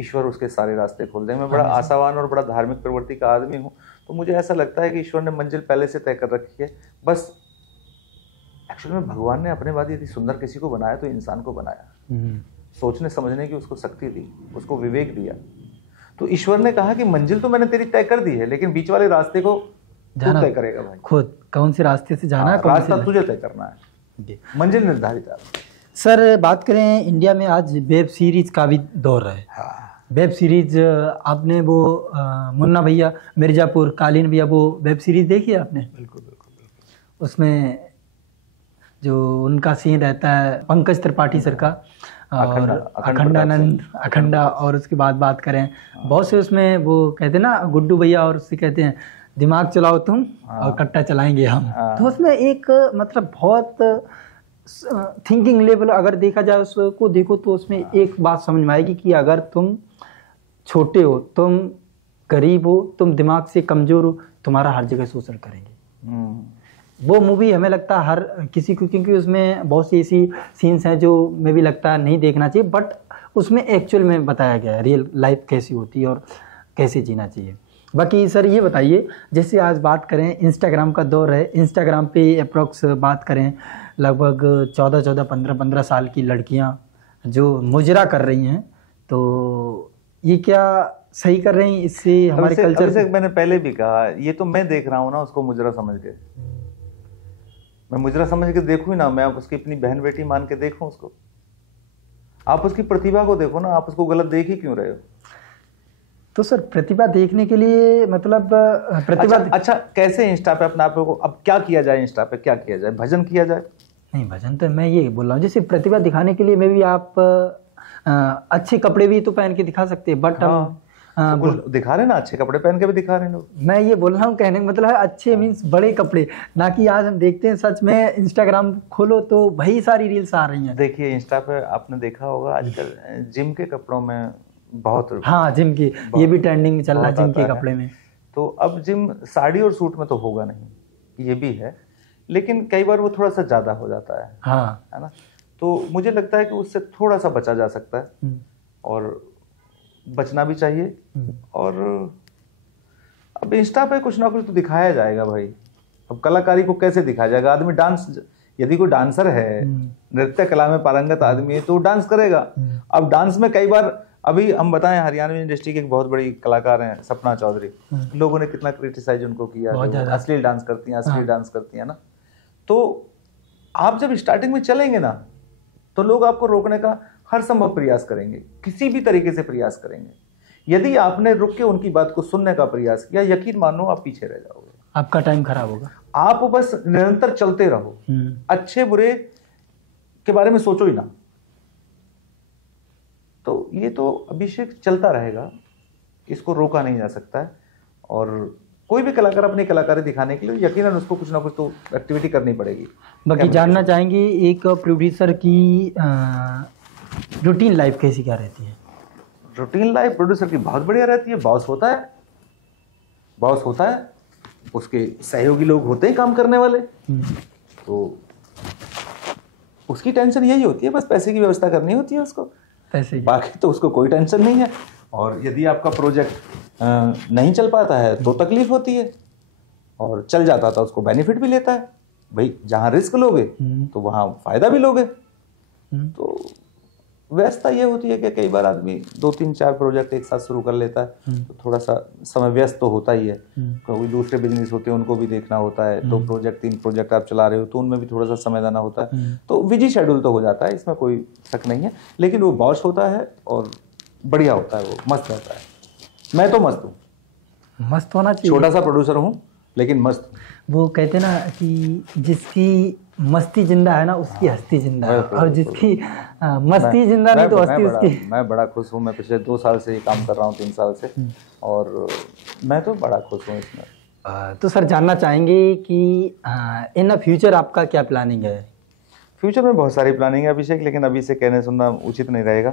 ईश्वर उसके सारे रास्ते खोल देंगे। मैं बड़ा आशावान और बड़ा धार्मिक प्रवृत्ति का आदमी हूँ, तो मुझे ऐसा लगता है कि ईश्वर ने मंजिल पहले से तय कर रखी है। बस एक्चुअली में भगवान ने अपने बाद यदि सुंदर किसी को बनाया तो इंसान को बनाया, सोचने समझने की उसको शक्ति दी, उसको विवेक दिया। तो ईश्वर ने कहा कि मंजिल तो मैंने तेरी तय कर दी है, लेकिन बीच वाले रास्ते को तू तय करेगा भाई। खुद कौन से रास्ते से जाना है, रास्ता तुझे तय करना है, मंजिल निर्धारित है। सर, बात करें इंडिया में आज वेब सीरीज का भी दौर है। वेब सीरीज आपने वो मुन्ना भैया मिर्जापुर, कालीन भैया, वो वेब सीरीज देखी है आपने? बिल्कुल बिल्कुल। उसमें जो उनका सीन रहता है पंकज त्रिपाठी सर का और अखंडा, और उसके बाद बात करें बहुत से उसमें वो कहते हैं ना गुड्डू भैया, और उससे कहते हैं दिमाग चलाओ तुम और कट्टा चलाएंगे हम। तो उसमें एक मतलब बहुत थिंकिंग लेवल अगर देखा जाए उसको देखो तो उसमें एक बात समझ में आएगी कि अगर तुम छोटे हो, तुम गरीब हो, तुम दिमाग से कमजोर हो, तुम्हारा हर जगह शोषण करेंगे। वो मूवी हमें लगता है हर किसी को, क्योंकि उसमें बहुत सी ऐसी सीन्स हैं जो मैं भी लगता है नहीं देखना चाहिए, बट उसमें एक्चुअल में बताया गया है रियल लाइफ कैसी होती है और कैसे जीना चाहिए। बाकी सर ये बताइए, जैसे आज बात करें इंस्टाग्राम का दौर है, इंस्टाग्राम पे अप्रोक्स बात करें लगभग 14-14, 15-15 साल की लड़कियां जो मुजरा कर रही हैं, तो ये क्या सही कर रहे हैं, इससे हमारे कल्चर अभिषेक, मैंने पहले भी कहा, ये तो मैं देख रहा हूँ ना उसको मुजरा समझ के, मैं मुजरा समझ के देखूं ही ना, मैं उसकी अपनी बहन बेटी मान के देखूं उसको। आप उसकी प्रतिभा को देखो ना, आप उसको गलत देख ही क्यों रहे हो? तो सर प्रतिभा देखने के लिए मतलब प्रतिभा अच्छा कैसे इंस्टा पे अपने आप को, अब क्या किया जाए इंस्टा पे, क्या किया जाए? भजन किया जाए? नहीं, भजन तो मैं ये बोल रहा हूँ, जैसे प्रतिभा दिखाने के लिए में भी आप अच्छे कपड़े भी तो पहन के दिखा सकते हैं, बट तो दिखा रहे ना, अच्छे कपड़े पहन के भी दिखा रहे हैं लोग। मैं ये बोल रहा हूँ, कहने का मतलब है अच्छे मीन्स बड़े कपड़े, ना कि आज हम देखते हैं सच में इंस्टाग्राम खोलो तो वही सारी रील्स आ रही हैं। देखिए इंस्टा पे आपने देखा होगा आजकल जिम के कपड़ों में बहुत, हाँ जिम की ये भी ट्रेंडिंग में चल रहा है, जिम के कपड़े में। तो अब जिम साड़ी और सूट में तो होगा नहीं, ये भी है, लेकिन कई बार वो थोड़ा सा ज्यादा हो जाता है, हाँ है ना? तो मुझे लगता है कि उससे थोड़ा सा बचा जा सकता है, और बचना भी चाहिए। और अब इंस्टा पे कुछ ना कुछ तो दिखाया जाएगा भाई। अब कलाकारी को कैसे दिखाया जाएगा? आदमी डांस, यदि कोई डांसर है, नृत्य कला में पारंगत आदमी है, तो डांस करेगा। अब डांस में कई बार, अभी हम बताएं, हरियाणवी इंडस्ट्री की एक बहुत बड़ी कलाकार हैं सपना चौधरी, लोगों ने कितना क्रिटिसाइज उनको किया, अश्लील डांस करती हैं, असली डांस करती हैं ना। तो आप जब स्टार्टिंग में चलेंगे ना, तो लोग आपको रोकने का हर संभव प्रयास करेंगे, किसी भी तरीके से प्रयास करेंगे। यदि आपने रुक के उनकी बात को सुनने का प्रयास किया, यकीन मानो आप पीछे रह जाओगे, आपका टाइम खराब होगा। आप बस निरंतर चलते रहो, अच्छे बुरे के बारे में सोचो ही ना। तो ये तो अभिषेक चलता रहेगा, इसको रोका नहीं जा सकता है। और कोई भी कलाकार अपनी कलाकारी दिखाने के लिए यकीनन उसको कुछ ना कुछ तो एक्टिविटी करनी पड़ेगी। बाकी जानना चाहेंगे एक प्रोड्यूसर की रूटीन लाइफ कैसी क्या रहती है? रूटीन लाइफ प्रोड्यूसर की बहुत बढ़िया रहती है। बॉस होता है, बॉस होता है, उसके सहयोगी लोग होते हैं काम करने वाले, तो उसकी टेंशन यही होती है, बस पैसे की व्यवस्था करनी होती है उसको, पैसे, बाकी तो उसको कोई टेंशन नहीं है। और यदि आपका प्रोजेक्ट नहीं चल पाता है तो तकलीफ होती है, और चल जाता था उसको बेनिफिट भी लेता है। भाई जहाँ रिस्क लोगे तो वहाँ फायदा भी लोगे। तो व्यस्तता ये होती है कि कई बार आदमी 2-3-4 प्रोजेक्ट एक साथ शुरू कर लेता है, तो थोड़ा सा समय व्यस्त तो होता ही है। कोई दूसरे बिजनेस होते हैं उनको भी देखना होता है, 2 प्रोजेक्ट 3 प्रोजेक्ट आप चला रहे हो तो उनमें भी थोड़ा सा समय देना होता है। तो बिजी शेड्यूल तो हो जाता है, इसमें कोई शक नहीं है। लेकिन वो बॉस होता है और बढ़िया होता है, वो मस्त रहता है। मैं तो मस्त हूँ, मस्त होना चाहिए। छोटा सा प्रोड्यूसर हूँ लेकिन मस्त। वो कहते ना कि जिसकी मस्ती जिंदा है ना उसकी हस्ती जिंदा है, और जिसकी मस्ती जिंदा नहीं तो हस्ती उसकी। मैं बड़ा खुश हूँ। मैं पिछले 2 साल से ये काम कर रहा हूँ, 3 साल से, और मैं तो बड़ा खुश हूँ इसमें। तो सर जानना चाहेंगे कि इन फ्यूचर आपका क्या प्लानिंग है? फ्यूचर में बहुत सारी प्लानिंग है अभिषेक, लेकिन अभी से कहने सुनना उचित नहीं रहेगा।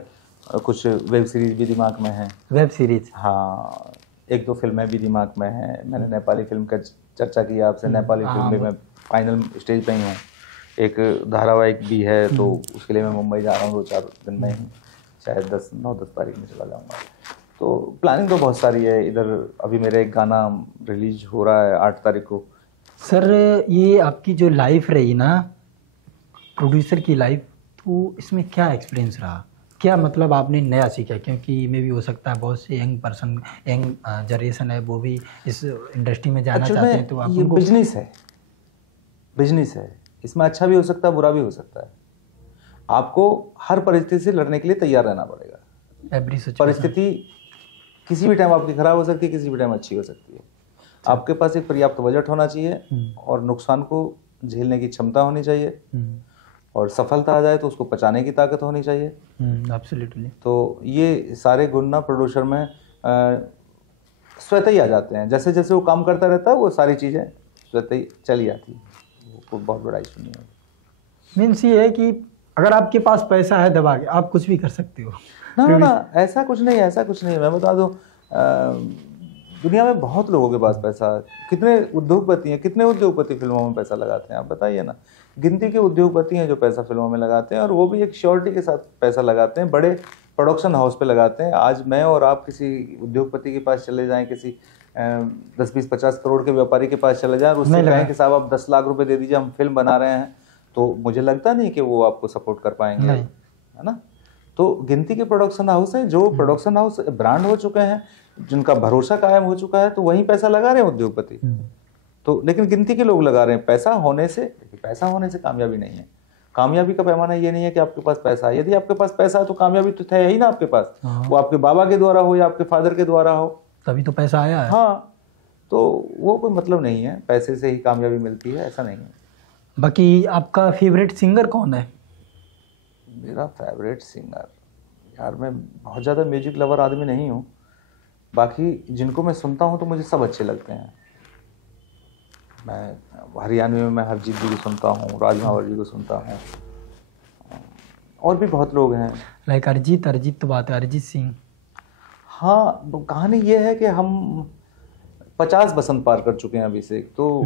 कुछ वेब सीरीज भी दिमाग में है। Web series? हाँ, 1-2 फिल्में भी दिमाग में है। मैंने नेपाली फिल्म का चर्चा की आपसे, नेपाली फिल्म भी मैं फाइनल स्टेज पे ही हूँ। एक धारावाहिक भी है, तो उसके लिए मैं मुंबई जा रहा हूँ 2-4 दिन में ही, शायद 9-10 तारीख में चला जाऊँगा। तो प्लानिंग तो बहुत सारी है। इधर अभी मेरा एक गाना रिलीज हो रहा है 8 तारीख को। सर ये आपकी जो लाइफ रही ना, प्रोड्यूसर की लाइफ, तो इसमें क्या एक्सपीरियंस रहा? क्या मतलब आपने नया सीखा? क्योंकि में भी हो सकता है बहुत से यंग पर्सन, यंग जनरेशन है, वो भी इस इंडस्ट्री में जाना चाहते हैं। तो ये बिजनेस है, बिजनेस है, इसमें अच्छा भी हो सकता है, बुरा भी हो सकता है। आपको हर परिस्थिति से लड़ने के लिए तैयार रहना पड़ेगा। एवरी परिस्थिति किसी भी टाइम आपकी खराब हो सकती है, किसी भी टाइम अच्छी हो सकती है। आपके पास एक पर्याप्त बजट होना चाहिए, और नुकसान को झेलने की क्षमता होनी चाहिए, और सफलता आ जाए तो उसको पचाने की ताकत होनी चाहिए। एब्सोल्युटली। तो ये सारे गुण ना प्रोड्यूसर में स्वतः ही आ जाते हैं। जैसे जैसे वो काम करता रहता है, वो सारी चीज़ें स्वतः ही चली आती है। वो बहुत बड़ा इशू नहीं है। मीन्स ये है कि अगर आपके पास पैसा है दबा के आप कुछ भी कर सकते हो। ना, ऐसा कुछ नहीं, ऐसा कुछ नहीं है। मैं बता दूं, दुनिया में बहुत लोगों के पास पैसा है। कितने उद्योगपति हैं, कितने उद्योगपति फिल्मों में पैसा लगाते हैं, आप बताइए ना। गिनती के उद्योगपति हैं जो पैसा फिल्मों में लगाते हैं, और वो भी एक श्योरिटी के साथ पैसा लगाते हैं। बड़े प्रोडक्शन हाउस पे लगाते हैं। आज मैं और आप किसी उद्योगपति के पास चले जाएं, किसी 10-20-50 करोड़ के व्यापारी के पास चले जाएं और उससे कहें कि साहब आप 10 लाख रुपए दे दीजिए, हम फिल्म बना रहे हैं, तो मुझे लगता नहीं कि वो आपको सपोर्ट कर पाएंगे, है ना। तो गिनती के प्रोडक्शन हाउस हैं जो प्रोडक्शन हाउस ब्रांड हो चुके हैं, जिनका भरोसा कायम हो चुका है तो वहीं पैसा लगा रहे हैं उद्योगपति। तो लेकिन गिनती के लोग लगा रहे हैं। पैसा होने से कामयाबी नहीं है। कामयाबी का पैमाना ये नहीं है कि आपके पास पैसा है। यदि आपके पास पैसा है तो कामयाबी तो है ही ना आपके पास। वो आपके बाबा के द्वारा हो या आपके फादर के द्वारा हो, तभी तो पैसा आया है। हाँ, तो वो कोई मतलब नहीं है, पैसे से ही कामयाबी मिलती है, ऐसा नहीं है। बाकी आपका फेवरेट सिंगर कौन है? मेरा फेवरेट सिंगर, यार मैं बहुत ज़्यादा म्यूजिक लवर आदमी नहीं हूँ। बाकी जिनको मैं सुनता हूँ तो मुझे सब अच्छे लगते हैं। मैं हरियाणवी में मैं हरजीत जी को सुनता हूँ, राज महावर जी को सुनता हूँ, और भी बहुत लोग हैं। लाइक अरिजीत तो बात है, अरिजीत सिंह। हाँ, तो कहानी ये है कि हम 50 बसंत पार कर चुके हैं अभी से, तो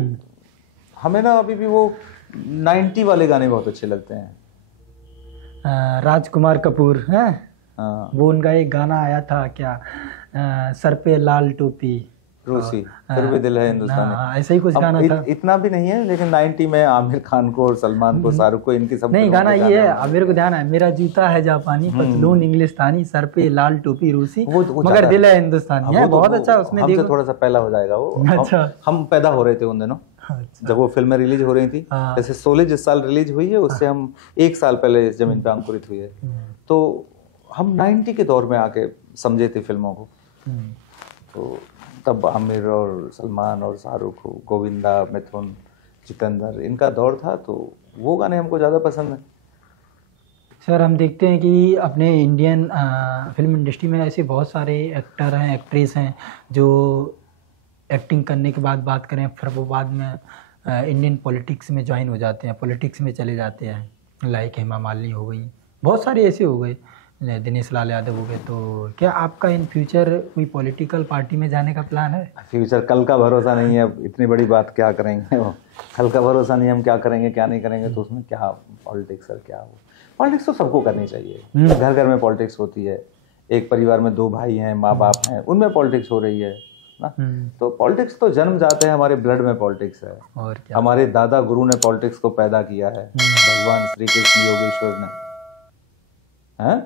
हमें ना अभी भी वो 90 वाले गाने बहुत अच्छे लगते हैं। राजकुमार कपूर है, हाँ, वो उनका एक गाना आया था क्या, सर पे लाल टोपी रूसी फिर भी दिल है हिंदुस्तानी, ऐसा ही कुछ गाना था। इतना भी नहीं है, लेकिन 90 में आमिर खान को और सलमान को, शाहरुख को, इनकी सब नहीं गाना ये है, मेरे को ध्यान है, मेरा जूता है जापानी, पतलून इंग्लिस्तानी, सर पे लाल टोपी रूसी, मगर दिल है हिंदुस्तानी है। बहुत अच्छा, उसमें हमसे थोड़ा सा पहला हो जाएगा वो। अच्छा, हम पैदा हो रहे थे उन दिनों जब वो फिल्में रिलीज हो रही थी। जैसे 16 जिस साल रिलीज हुई है उससे हम 1 साल पहले इस जमीन पे अंकुरित हुई है। तो हम 90 के दौर में आके समझे थे फिल्मों को। तो तब आमिर और सलमान और शाहरुख, गोविंदा, मिथुन, जितेंद्र, इनका दौर था, तो वो गाने हमको ज़्यादा पसंद हैं। सर हम देखते हैं कि अपने इंडियन फिल्म इंडस्ट्री में ऐसे बहुत सारे एक्टर हैं, एक्ट्रेस हैं जो एक्टिंग करने के बाद बात करें फिर वो बाद में इंडियन पॉलिटिक्स में ज्वाइन हो जाते हैं, पॉलिटिक्स में चले जाते हैं। लाइक हेमा मालिनी हो गई, बहुत सारे ऐसे हो गए, दिनेश लाल यादव हो गए। तो क्या आपका इन फ्यूचर कोई पॉलिटिकल पार्टी में जाने का प्लान है? फ्यूचर कल का भरोसा नहीं है, इतनी बड़ी बात क्या करेंगे वो, कल का भरोसा नहीं, हम क्या करेंगे क्या नहीं करेंगे, तो उसमें क्या पॉलिटिक्स है, क्या हो। पॉलिटिक्स तो सबको करनी चाहिए। घर घर में पॉलिटिक्स होती है, एक परिवार में 2 भाई हैं, माँ बाप हैं, उनमें पॉलिटिक्स हो रही है ना। तो पॉलिटिक्स तो जन्म जाते हैं, हमारे ब्लड में पॉलिटिक्स है। और क्या, हमारे दादा गुरु ने पॉलिटिक्स को पैदा किया है, भगवान श्री कृष्ण योगेश्वर ने, हैं?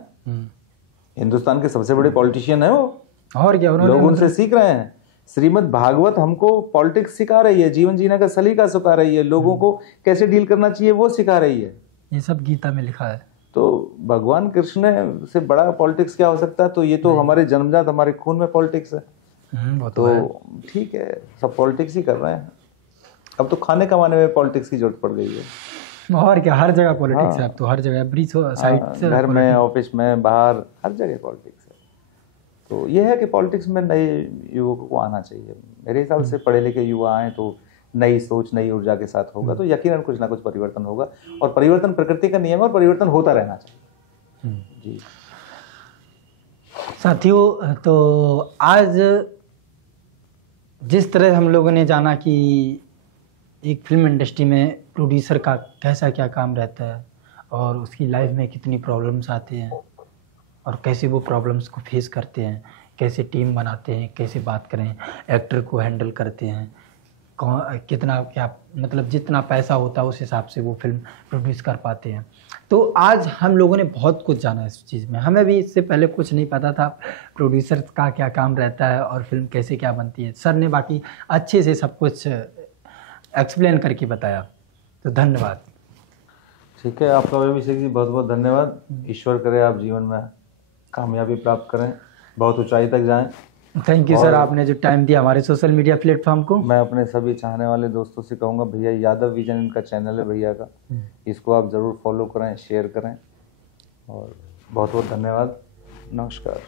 हिंदुस्तान के सबसे बड़े पॉलिटिशियन है वो। और क्या, लोग उनसे सीख रहे हैं। श्रीमद् भागवत हमको पॉलिटिक्स सिखा रही है, जीवन जीने का सलीका सिखा रही है, लोगों को कैसे डील करना चाहिए वो सिखा रही है। ये सब गीता में लिखा है। तो भगवान कृष्ण से बड़ा पॉलिटिक्स क्या हो सकता है। तो ये तो हमारे जन्मजात, हमारे खून में पॉलिटिक्स है। तो ठीक है, सब पॉलिटिक्स ही कर रहे हैं। अब तो खाने कमाने में पॉलिटिक्स की जरूरत पड़ गई है। और क्या, हर जगह पॉलिटिक्स है अब तो, हर जगह एवरी साइड से, घर में, ऑफिस में, बाहर, हर जगह पॉलिटिक्स है। तो ये है कि पॉलिटिक्स में नए युवकों को आना चाहिए। मेरे हिसाब से पढ़े लिखे युवा आए तो नई सोच, नई ऊर्जा के साथ होगा, तो यकीनन कुछ ना कुछ परिवर्तन होगा। और परिवर्तन प्रकृति का नियम है और परिवर्तन होता रहना चाहिए। जी साथियों, तो आज जिस तरह हम लोगों ने जाना कि एक फिल्म इंडस्ट्री में प्रोड्यूसर का कैसा क्या काम रहता है और उसकी लाइफ में कितनी प्रॉब्लम्स आती हैं और कैसे वो प्रॉब्लम्स को फेस करते हैं, कैसे टीम बनाते हैं, कैसे बात करें, एक्टर को हैंडल करते हैं, कितना क्या, मतलब जितना पैसा होता है उस हिसाब से वो फिल्म प्रोड्यूस कर पाते हैं। तो आज हम लोगों ने बहुत कुछ जाना इस चीज़ में। हमें भी इससे पहले कुछ नहीं पता था प्रोड्यूसर का क्या काम रहता है और फिल्म कैसे क्या बनती है। सर ने बाकी अच्छे से सब कुछ एक्सप्लेन करके बताया, तो धन्यवाद। ठीक है, आपका अभिषेक जी बहुत बहुत धन्यवाद। ईश्वर करे आप जीवन में कामयाबी प्राप्त करें, बहुत ऊंचाई तक जाएं। थैंक यू सर, आपने जो टाइम दिया हमारे सोशल मीडिया प्लेटफॉर्म को। मैं अपने सभी चाहने वाले दोस्तों से कहूँगा, भैया यादव विजन इनका चैनल है भैया का, इसको आप ज़रूर फॉलो करें, शेयर करें, और बहुत बहुत धन्यवाद। नमस्कार।